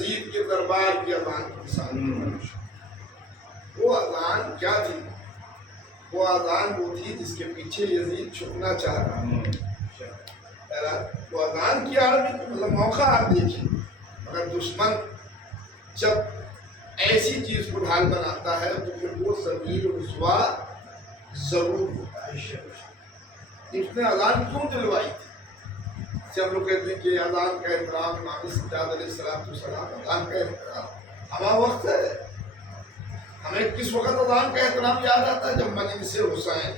یزید کے دربار کی اذان کی مثال. وہ اذان کیا تھی؟ وہ اذان وہ تھی جس کے پیچھے یزید چھپنا چاہ رہا. وہ اذان کی عربی کا مطلب موقع آپ دیکھیں. اگر دشمن جب ایسی چیز کو ڈھال بناتا ہے تو پھر وہ ذلیل و رسوا ضرور ہوتا ہے. اس نے اذان کیوں دلوائی تھی؟ سے ہم لوگ کہتے ہیں کہ اذان کا احترام امام سجاد علیہ السلام اذان کا احترام ہمارا وقت ہے. ہمیں کس وقت اذان کا احترام یاد آتا ہے؟ جب مجلس حسین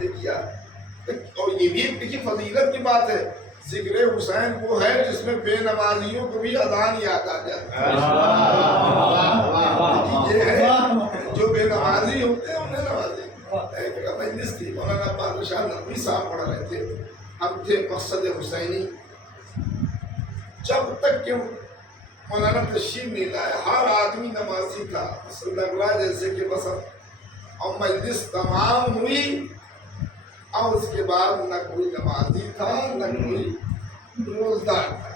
دیکھیے. اور یہ بھی ایک دیکھیے فضیلت کی بات ہے. ذکر حسین وہ ہے جس میں بے نمازیوں کو بھی اذان یاد آ جاتا ہے. یہ ہے جو بے نمازی ہوتے ہیں انہیں نوازی. ایک جگہ مجلس تھی, مولانا عباس شاہ نقوی صاحب پڑھ رہے تھے. ہم تھے مقصد حسینی. جب تک کہ مولانا تشریف نہیں لائے ہر آدمی نمازی تھا. لگ رہا جیسے کہ بس اور مجلس تمام ہوئی اور اس کے بعد نہ کوئی نمازی تھا نہ کوئی روزدار تھا.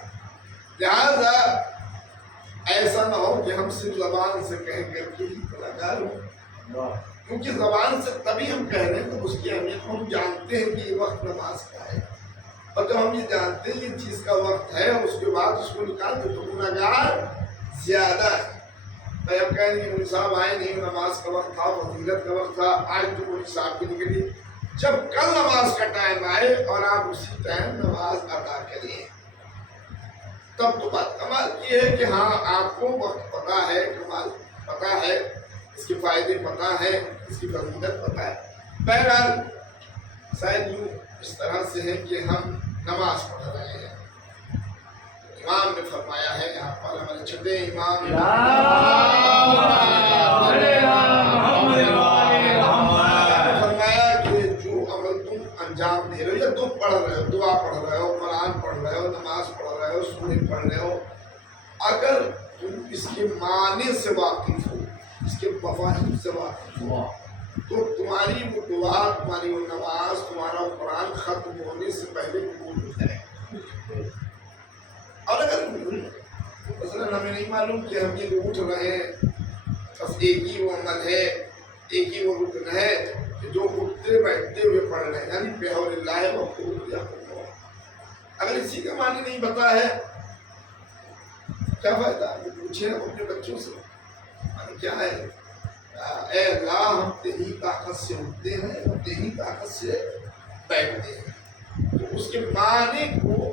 لہذا ایسا نہ ہو کہ ہم صرف زبان سے کہیں کر کے ہی کلاکار ہوں. کیونکہ زبان سے تبھی ہم کہہ رہے ہیں تو اس کی اہمیت کو ہم جانتے ہیں کہ یہ وقت نماز کا ہے. اور جب ہم یہ جانتے ہیں یہ چیز کا وقت ہے اور اس کے بعد اس کو نکالتے تو گناہگار زیادہ ہے. میں ہم کہیں کہ مولوی صاحب آئے نہیں, نماز کا وقت تھا, فضیلت کا وقت تھا, آج تو مولوی صاحب کی نکلی. جب کل نماز کا ٹائم آئے اور آپ اسی ٹائم نماز ادا کریں تب تو بات کمال کی ہے کہ ہاں آپ کو وقت پتہ ہے, کمال پتہ ہے, اس کے فائدے پتہ ہے, اس کی فضیلت پتہ ہے. بہرحال شاید یوں اس طرح سے ہے کہ ہم نماز پڑھ رہے ہیں. امام نے فرمایا ہے یہاں پر ہمارے چھٹے امام فرمایا کہ جو عمل تم انجام دے رہے ہو یا تم پڑھ رہے ہو, دعا پڑھ رہے ہو, قرآن پڑھ رہے ہو, نماز پڑھ رہے ہو, سورہ پڑھ رہے ہو, اگر تم اس کے معنی سے واقف ہو, اس کے مفاہیم سے واقف ہو تو تمہاری وہ دعا, تمہاری وہ نماز, تمہارا وہ قرآن ختم ہونے سے پہلے قبول ہو جائے. اور اگر مثلاً ہمیں نہیں معلوم کہ ہم یہ اٹھ رہے ہیں بس ایک ہی وہ عمل ہے, ایک ہی وہ رکن ہے کہ جو اٹھتے بیٹھتے ہوئے پڑھ رہے ہیں, یعنی بحول اللہ وقول یا قول. اگر اسی کا معنی نہیں پتا ہے کیا فائدہ؟ پوچھیں اپنے بچوں سے معنی کیا ہے. اے اللہ ہم تیری طاقت سے اٹھتے ہیں اور تیری طاقت سے بیٹھتے ہیں. تو اس کے معنی کو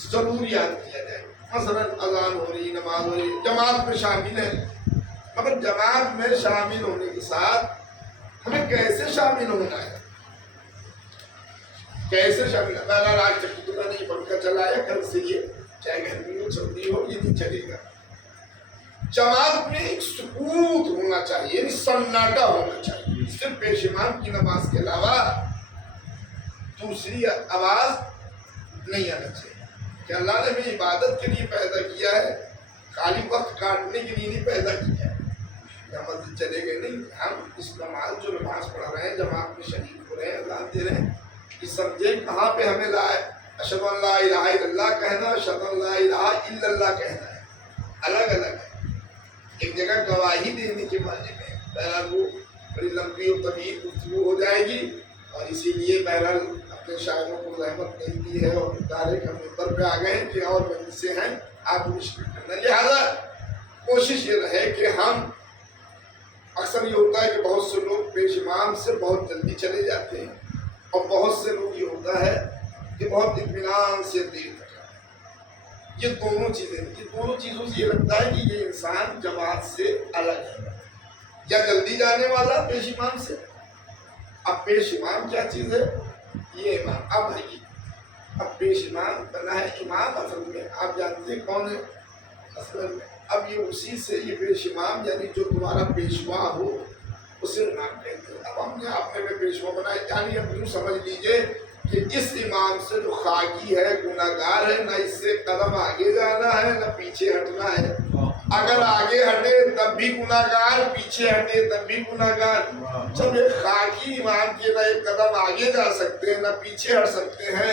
ضرور یاد کیا جائے. مثلا اذان ہو رہی, نماز ہو رہی, جماعت میں شامل ہے, مگر جماعت میں شامل ہونے کے ساتھ ہمیں کیسے شامل ہونا ہے, کیسے شامل ہونا ہے. آج تک تو نہیں پنکھا چلایا, کل سے یہ چاہے گرمی ہو سردی ہو یہ نہیں چلے گا. جماعت میں ایک سکوت ہونا چاہیے, یعنی سناٹا ہونا چاہیے. صرف پیش امام کی نماز کے علاوہ دوسری آواز نہیں آنا چاہیے. کہ اللہ نے ہمیں عبادت کے لیے پیدا کیا ہے, خالی وقت کاٹنے کے لیے نہیں پیدا کیا ہے. یا مسجد چلے گئے نہیں, ہم اس نماز جو نماز پڑھ رہے ہیں جماعت میں شریک ہو رہے ہیں, اذان دے رہے ہیں, یہ سمجھیں کہاں پہ ہمیں لائے اشہد ان لا الہ الا اللہ کہنا, اشہد ان لا الہ الا اللہ کہنا ہے, الگ الگ ہے. ایک جگہ گواہی دینے کے معنی میں بہرحال وہ بڑی لمبی اور طویل گفتگو ہو جائے گی, اور اسی لیے بہرحال اپنے شاعروں کو رحمت نہیں دی ہے اور ادارے کا ممبر پہ آ گئے ہیں کہ اور مجلسیں ہیں آپ مشکل کرنا. لہٰذا کوشش یہ رہے کہ ہم, اکثر یہ ہوتا ہے کہ بہت سے لوگ پیش امام سے بہت جلدی چلے جاتے ہیں, اور بہت سے لوگ یہ ہوتا ہے کہ بہت اطمینان سے دیر تک. یہ دونوں چیزیں, یہ دونوں چیزوں سے یہ لگتا ہے کہ یہ انسان جماعت سے الگ ہے, یا جلدی جانے والا پیش امام سے. اب پیش امام کیا چیز ہے, یہ امام. اب بھائی اب پیش امام بنا ہے, امام اصل میں آپ جانتے ہیں کون ہے اصل میں. اب یہ اسی سے یہ پیش امام یعنی جو تمہارا پیشوا ہو اسے امام کہتے ہیں. اب ہم نے اپنے میں پیشوا بنایا, یعنی اب یوں سمجھ لیجئے کہ اس امام سے جو خاکی ہے, گناہگار ہے, نہ اس سے قدم آگے جانا ہے نہ پیچھے ہٹنا ہے. اگر آگے ہٹے تب بھی گناہگار, پیچھے ہٹے تب بھی گناہگار. جب ایک خاکی امام کے نہ ایک قدم آگے جا سکتے ہیں نہ پیچھے ہٹ سکتے ہیں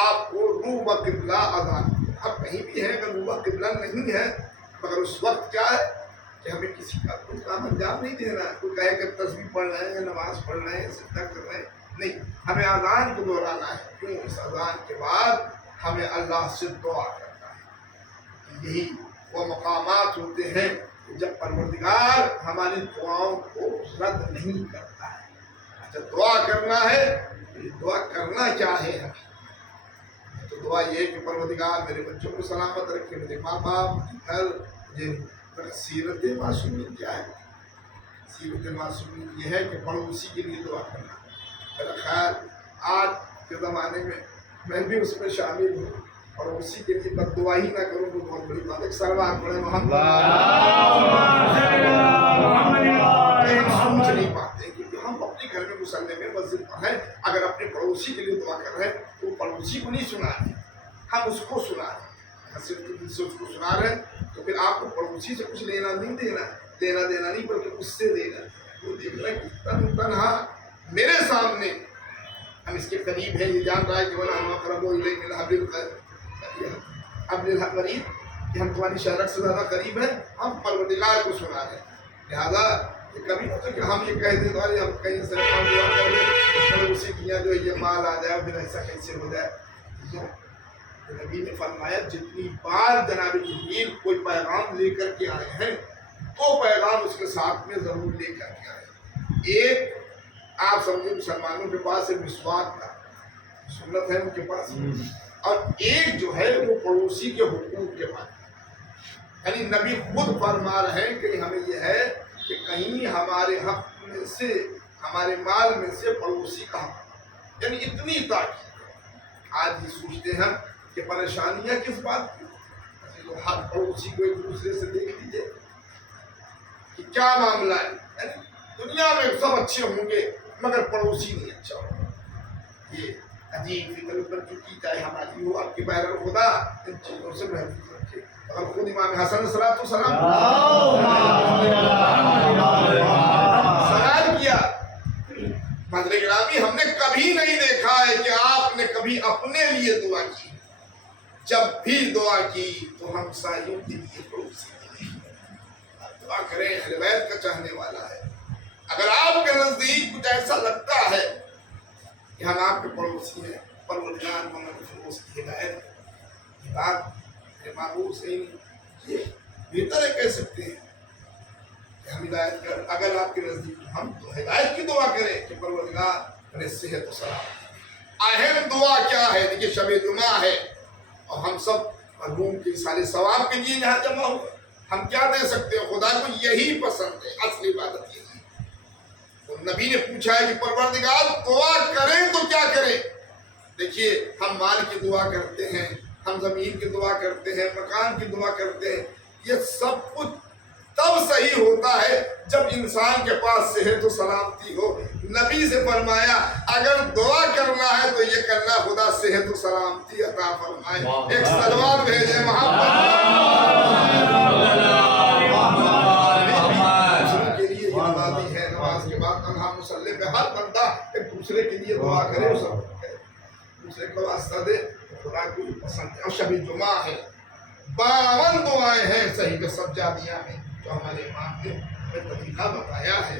آپ کو روح و قبلہ اذان، اب کہیں بھی ہے اگر روح و قبلہ نہیں ہے مگر اس وقت کیا ہے کہ ہمیں کسی کا کوئی کام انجام نہیں دینا ہے، کوئی کہے کہ تسبیح پڑھ رہے ہیں، نماز پڑھ رہے ہیں، سجدہ کر رہے ہیں، نہیں، ہمیں اذان کو دہرانا ہے، کیوں اس اذان کے بعد ہمیں اللہ سے دعا کرنا ہے۔ یہی وہ مقامات ہوتے ہیں جب پروردگار ہماری دعاؤں کو رد نہیں کرتا ہے۔ اچھا دعا کرنا ہے، دعا کرنا کیا ہے ہمیں؟ تو دعا یہ ہے کہ پروردگار میرے بچوں کو سلامت رکھے، میرے ماں باپ، گھر، مجھے سیرت معصومین کیا ہے؟ سیرت معصومین یہ ہے کہ پڑوسی کے لیے دعا کرنا۔ میرا خیال آج کے زمانے میں بھی اس میں شامل ہوں، اور اسی کے لیے بد دعا ہی نہ کروں تو بہت بڑی بات ہے۔ سلوات پڑھیں محمد، ہم سوچ نہیں پاتے کیونکہ ہم اپنے گھر میں مصلی میں مسجد پر ہیں، اگر اپنے پڑوسی کے لیے دعا کر رہے ہیں تو پڑوسی کو نہیں سنا رہے، ہم اس کو سنا رہے ہیں، صرف دل سے اس کو سنا رہے ہیں، تو پھر آپ کو پڑوسی سے کچھ لینا نہیں دینا، لینا دینا نہیں بلکہ اس سے دینا۔ وہ دیکھ رہا ہے کہ تنہا میرے سامنے ہم اس کے قریب ہیں، یہ جان رہا ہے کہ وَلَا هُوَ أَقْرَبُ إِلَيْهِ مِنْ حَبْلِ الْوَرِيدِ کہ ہم تمہاری شہرت سے زیادہ قریب ہیں، ہم پروردگار کو سنا رہے ہیں۔ لہٰذا یہ کبھی نہ کہ ہم یہ کہہ دیں تو ہم کہیں سے دعا کر لیں پڑوسی کی جو یہ مال آ جائے پھر ایسا کیسے ہو جائے۔ نبی نے فرمایا جتنی بار جناب جبریل کوئی پیغام لے کر کے آئے ہیں وہ پیغام اس کے ساتھ میں ضرور لے کر کے آئے۔ ایک آپ سمجھے مسلمانوں کے پاس ایک مسواک تھا، سنت ہے ان کے پاس، اور ایک جو ہے وہ پڑوسی کے حقوق کے بارے میں، یعنی نبی خود فرما رہے ہیں کہ ہمیں یہ ہے کہ کہیں ہمارے حق میں سے، ہمارے مال میں سے پڑوسی کا حق، یعنی اتنی تاکید۔ آج یہ سوچتے ہیں کہ پریشانیاں کس بات کی، تو ہر پڑوسی کو ایک دوسرے سے دیکھ لیجیے کہ کیا معاملہ ہے، یعنی دنیا میں سب اچھے ہوں گے مگر پڑوسی نہیں اچھا ہوگا۔ یہ عجیب فکر بن چکی، چاہے ہماری ہو آپ کی، بہر خدا ان چیزوں سے محفوظ رکھے۔ اگر خود امام حسن صلاۃ والسلام سوال کیا، حضرت گرامی ہم نے کبھی نہیں دیکھا ہے کہ آپ نے کبھی اپنے لیے دعا کی، جب بھی دعا کی تو ہم سائیوں کے لیے پڑوسی کے لیے دعا کریں۔ اہل بیت کا چاہنے والا ہے، اگر آپ کے نزدیک کچھ ایسا لگتا ہے کہ ہم آپ کے پڑوسی ہیں، پروردگار محمد اس کی ہدایت کی بات محبوب سے یہ بہتر ہے کہہ سکتے ہیں کہ ہم ہدایت کر، اگر آپ کے نزدیک ہم تو ہدایت کی دعا کریں کہ پروردگار ہمیں صحت و سلامت۔ اہم دعا کیا ہے؟ دیکھیے شب جمعہ ہے اور ہم سب مرحوم کے سارے ثواب کے لیے یہاں جمع ہوئے، ہم کیا دے سکتے ہیں؟ خدا کو یہی پسند ہے، اصل عبادت یہی ہے۔ تو نبی نے پوچھا ہے کہ پروردگار دعا کریں تو کیا کریں؟ دیکھیے ہم مال کی دعا کرتے ہیں، ہم زمین کی دعا کرتے ہیں، مکان کی دعا کرتے ہیں، یہ سب کچھ تب صحیح ہوتا ہے جب انسان کے پاس صحت و سلامتی ہو۔ نبی سے فرمایا اگر دعا کرنا ہے تو یہ کرنا خدا صحت و سلامتی عطا فرمائے۔ ایک سلوات بھیجے نماز کے بعد تنہا مصلی پہ ہر بندہ ایک دوسرے کے لیے دعا کرے، دوسرے کو واسطہ دے، خدا کو پسند ہے۔ اور شب جمعہ ہے، 52 دعائیں ہیں صحیح سجادیہ میں جو ہمارے امام نے ہمیں طریقہ بتایا ہے۔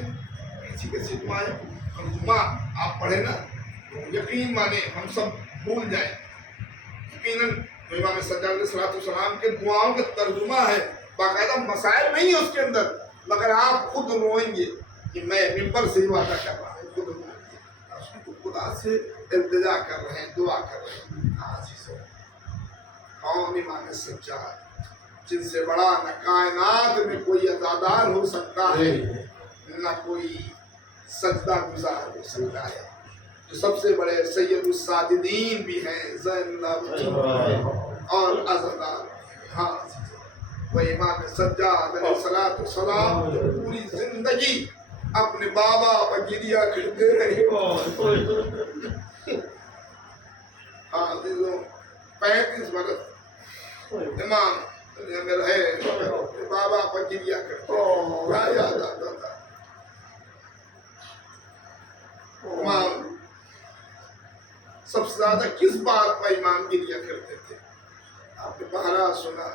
کیسی کیسی دعائیں، اور جمعہ آپ پڑھیں نا تو یقین مانے ہم سب بھول جائیں، یقیناً جو امام سجاد علیہ الصلوۃ والسلام کے دعاؤں کا ترجمہ ہے، باقاعدہ مسائل نہیں ہے اس کے اندر، مگر آپ خود روئیں گے کہ میں ممبر سے ہی وعدہ کر رہا ہوں، خود روئیں گے، خدا سے التجا کر رہے ہیں، دعا کر رہے ہیں۔ عزیزو، کون امام سجاد جن سے بڑا نہ کائنات میں کوئی عزادار ہو سکتا ہے نہ کوئی سجدہ گزار ہو سکتا ہے، جو سب سے بڑے سید الساجدین بھی ہیں، زین العابدین اور عزادار۔ ہاں وہ امام سجاد علیہ الصلوۃ والسلام جو پوری زندگی اپنے بابا پر گریا کرتے رہے۔ ہاں عزیزوں، 35 برس امام میں رہے، بابا پر گریا کرتے، کیا یاد آتا تھا؟ امام سب سے زیادہ کس بات پر امام گریا کرتے تھے؟ آپ نے بہرا سنا،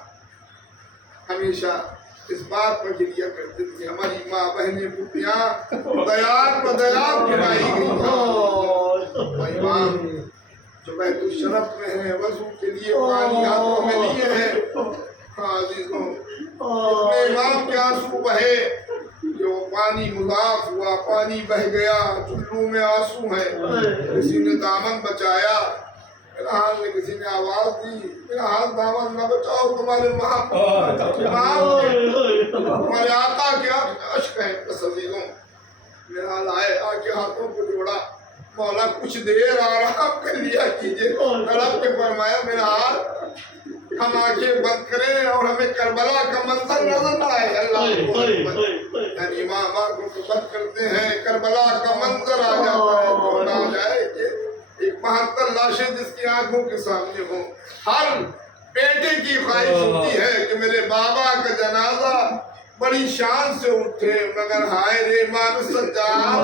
ہمیشہ اس بات پر گریا کرتے تھے ہماری ماں بہنیں بٹیاں دیار بدیار گرائی گئی ہیں۔ امام جو بیت الشرف میں ہیں وضو کے لیے پانی ہاتھوں میں لیے ہیں، عزیزوں اتنے امام کے آنسو بہے جو پانی مضاف ہوا، پانی بہ گیا، چلو میں آنسو ہیں، کسی نے دامن بچایا، میرا حال میں کسی نے آواز دی، میرا ہاتھ دامن نہ بچاؤ، تمہارے تمہارے آقا کے عشق ہے۔ بس عزیزوں میرا حال آئے، آ کے ہاتھوں کو جوڑا، مولا کچھ دیر آرام کر لیا کیجئے، تڑپ کے فرمایا میرا حال ہم آنکھیں بند کریں اور ہمیں کربلا کا منظر نظر نہ آئے۔ اللہ یعنی امام آنکھوں کو بند کرتے ہیں، کربلا کا منظر آ جاتا ہے تو نہ ہو جائے کہ ایک 72 لاشیں جس کی آنکھوں کے سامنے ہوں۔ ہر بیٹے کی خواہش ہوتی ہے کہ میرے بابا کا جنازہ بڑی شان سے اٹھے، مگر ہائے رے امام سجاد،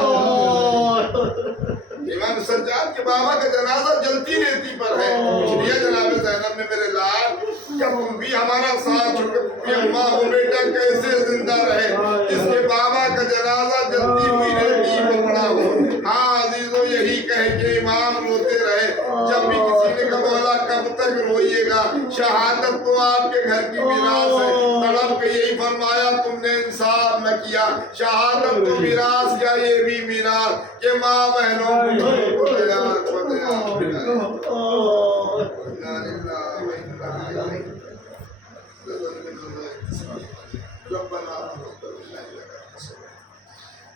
امام سجاد کے بابا کا جنازہ جلتی ریتی پر ہے۔ پوچھ لیا جناب زینب نے میرے لال کیا تم بھی ہمارا ساتھ چھوٹے اماں وہ بیٹا کیسے زندہ رہے جس کے بابا کا جنازہ جلتی ہوئی ریتی پر پڑا ہو؟ ہاں عزیزوں یہی کہہ کے امام روتے رہے۔ جب بھی کسی نے کہا مولا کب تک روئیے گا، شہادت تو آپ کے گھر کی میراث ہے، تڑپ کے یہی فرمایا تم نے انصاف نہ کیا، شہادت تو میراث کیا یہ بھی میراث کہ ماں بہنوں کو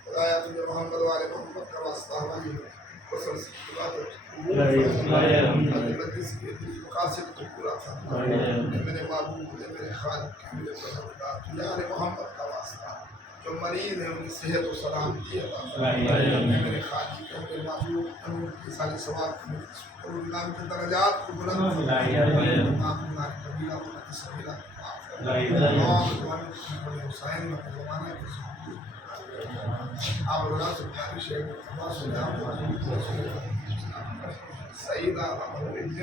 خدایا تجھے محمد والے محمد کا واسطہ ہماری مسلسل عبادت مقاصد کو پورا فرما، میرے معبود میرے خالق میرے پروردگار تجھے آل محمد کا واسطہ، جو مریض ہیں ان کی صحت و سلامتی عطا فرما، میرے خالق میرے معبود ان کی ساری ثواب اور ان کے درجات کو بلند فرما، ہمارے کبیرہ اور صغیرہ حسین میں زمانہ کی آپ اللہ سبحانہ شیخ اللہ سبحانہ سیدہ ابن مہدی